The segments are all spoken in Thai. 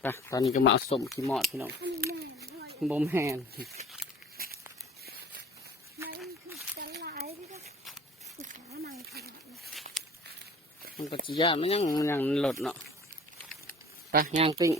ไปตอนนี้ก็มาเอาสมขี้หมอดพี่น้องอันนี้แม่ด้วยบ่แมนมันคือจะหลายที่ก็ศึกษาหนังขนาดนี้มันก็จะยากมันยังมันยังหลดเนาะไปย่างปิ้ง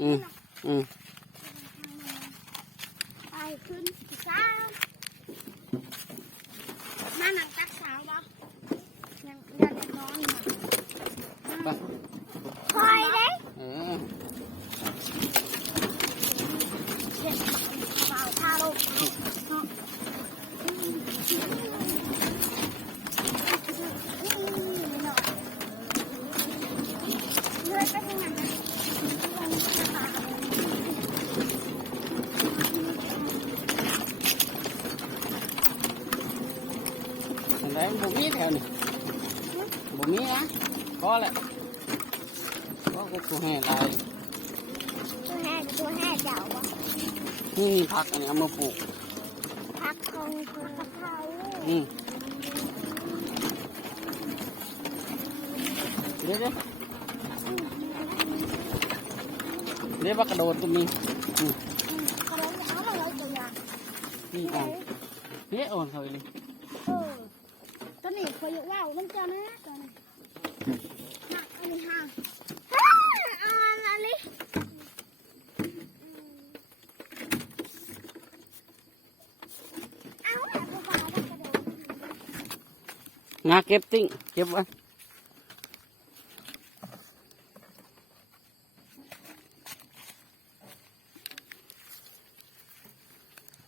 อืมอืมไปขึ้นสามาหนังตักสาวบ่ยังยังนอนอยู่ ไป คอยเด้ เออ เด็กสาวทาลูกเลือดไปทางไหนนะ อันไหนบ่มีแถวนี่บ่มีนะพอแล้วพอก็ตัวแห่ลายตัวแห่กับตัวแห่เจ้าวะนี่มีผักอันนี้เอามาปลูกพักคงคือพักเขาอืมเดี๋ยวเดี๋ยวเดี๋ยวปลากระโดดก็มีอืมกระโดดเอามาเลยตัวอย่างนี่อ่อนเฮ้ยอ่อนเขาเลยเออต อนนี้คอยว่าวมันจะนะตอนนี้หักอันนี้ห่างฮ่าเอาอะไรเอาแอบไปกระโดดงาเก็บติ้งเก็บไว้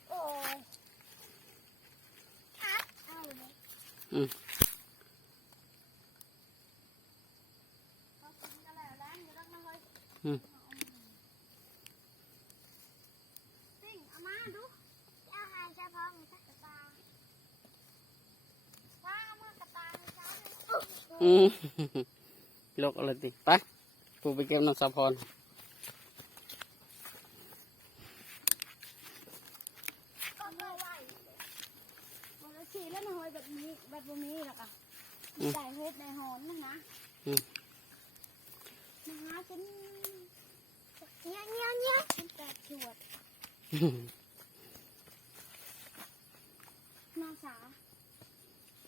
โอ้ยอัดเอาเลย อืมาเลยอืมลกอะไรติไปปลูกไปเก็บน้ำสะพรก็ไม่ไหวมันละสีแล้วนะเฮ้ยแบบนี้แบบนี้หรอกอะใส่เฮ็ดในหอนนะนะ นะฮะจนเงี้ยเงี้ยเงี้ยจนแตกชวดนาสา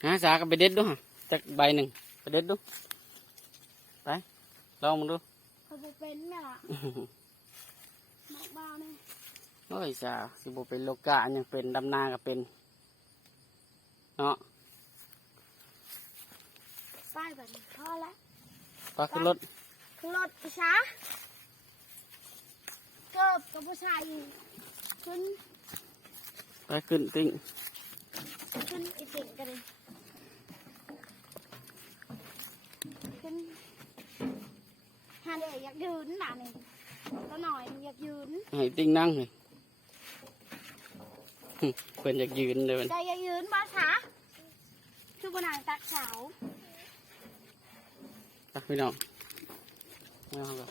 หาสาก็ไปเด็ดดูฮะจักใบหนึ่งไปเด็ดดูไปลองมึงดูเขาบอกเป็นเนี่ยล่ะหมอกบ้าเนี่ยโอ้ยสาวสิบเป็นโลกะยังเป็นดำนาก็เป็นเนาะป้ายแบบนี้พอแล้วปลาขึ้นรถคือ รถไปช้าเกิบกับผู้ชายอยู่ขึ้นไปขึ้นติ้งขึ้นอีกสิ่งกันเลยขึ้นฮันเดอยากยืนหน่ะนี่ก็หน่อยอยากยืนให้ติ้งนั่งเลยเพื่อนอยากยืนเลยมันใจอยากยืนบ้าช้าคือบนหางตักเสาไปพี่น้อง ไม่เอาหรอก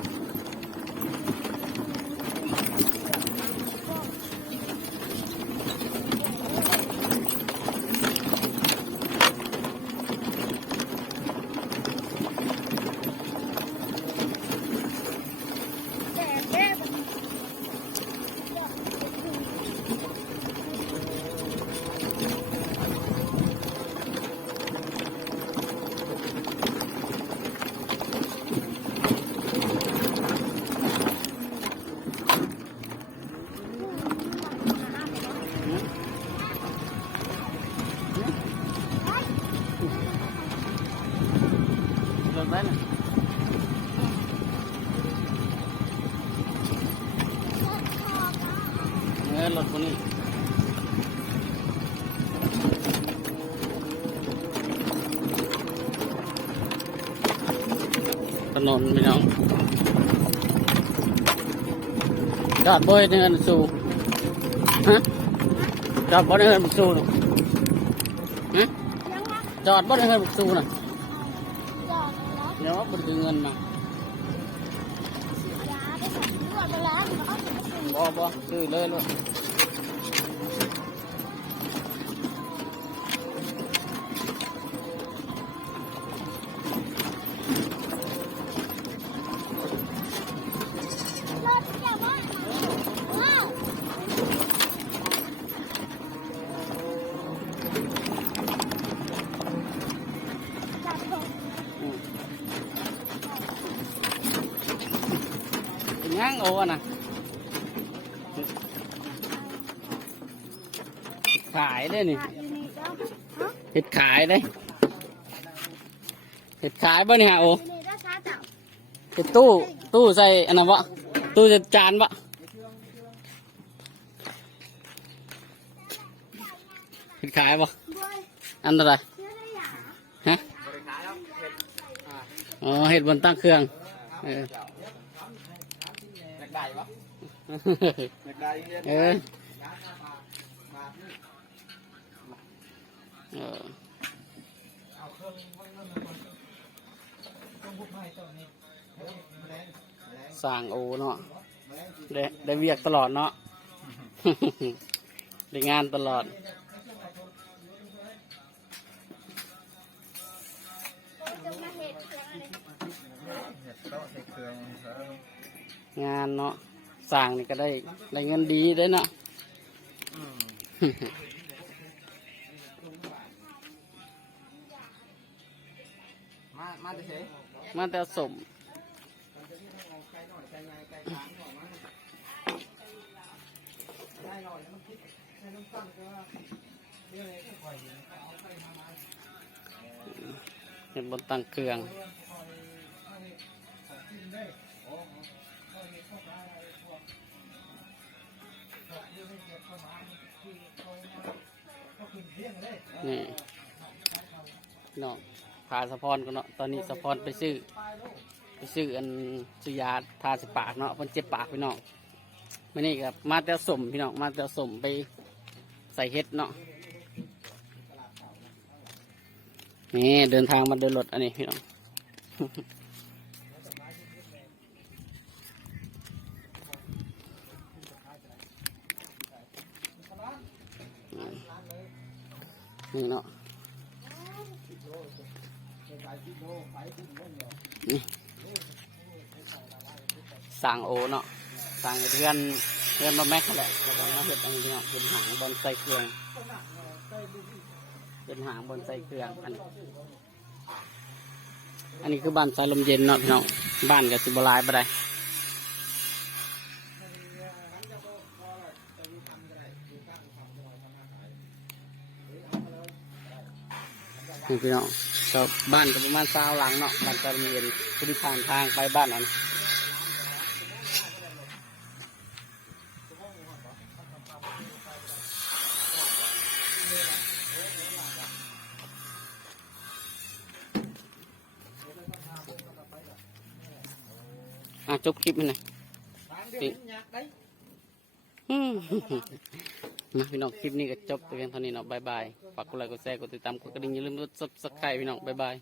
รถคนนี้ถนนพี่น้องจอดบ่อยเนินสู่ฮะจอดบ่อยเนินสู่น่ะฮะยังวะจอดบ่อยเนินสู่น่ะจอดแล้วเดี๋ยวว่าบ่ได้เงินมายาได้สั่งรวดไปแล้วมันก็ถึงถึงบ่บ่ซื้อเลยเลย เป็นยังโอ้น่ะขายเลยนี่อะอยู่นี่เจ้าฮะเห็ดขายเลยเห็ดขายบ่เนี่ยโอ้อยู่นี่ได้ช้าจับเห็ดตู้ตู้ใส่อันนั้นวะตู้ใส่จานวะเห็ดขายบ่ด้วยอันอะไรเชื่อได้หยาฮะอ๋อเห็ดบนตั้งเครื่องเอออยากได้ปะอยากได้เงินเออเออสร้างโอเนาะได้ได้เวียกตลอดเนาะได้งานตลอดจะมาเห็ดยังไงเห็ดโต๊ะเห็ดเครื่องเออ งานเนาะสร้างนี่ก็ได้ได้เงินดีได้เนาะอืมมามาจะเฉยมาแต่สมได้หน่อยแล้วมันคิดให้น้ำตั้งก็เรื่องอะไรก็คอยอยู่เอาไปมามาเห็นบนตั้งเครื่อง นี่เนาะพาสะพอนก็เนาะตอนนี้สะพอนไปซื้อไปซื้ออันซื้อยาทาสปากเนาะมันเจ็บปากพี่น้องไม่นี่ครับมาแต่สมพี่น้องมาแต่สมไปใส่เห็ดเนาะนี่เดินทางมาเดินรถอันนี้พี่น้อง นี่เนาะนี่สั่งโอเนาะสั่งเพื่อนเพื่อนมาแม็กนั่นแหละแล้วก็มาเห็ดอันนี้เนาะเป็นหางบอลใส่เครื่องเป็นหางบอลใส่เครื่องอันนี้อันนี้คือบ้านสายลมเย็นเนาะพี่น้องบ้านกับสิบลายไปได้ นี่พี่น้องชาวบ้านก็ประมาณสาวหลังเนาะบ้านสายลมเย็นผู้ที่ผ่านทางไปบ้านนั้นอะจบคลิปมันหน่อยทางเดียวมั นะพี่น้องคลิปนี้ก็จบไปเพียงเท่านี้เนาะบายบายฝากกดไลค์กดแชร์กดติดตามกดกระดิ่งอย่าลืมกดซับสไครต์พี่น้องบายบาย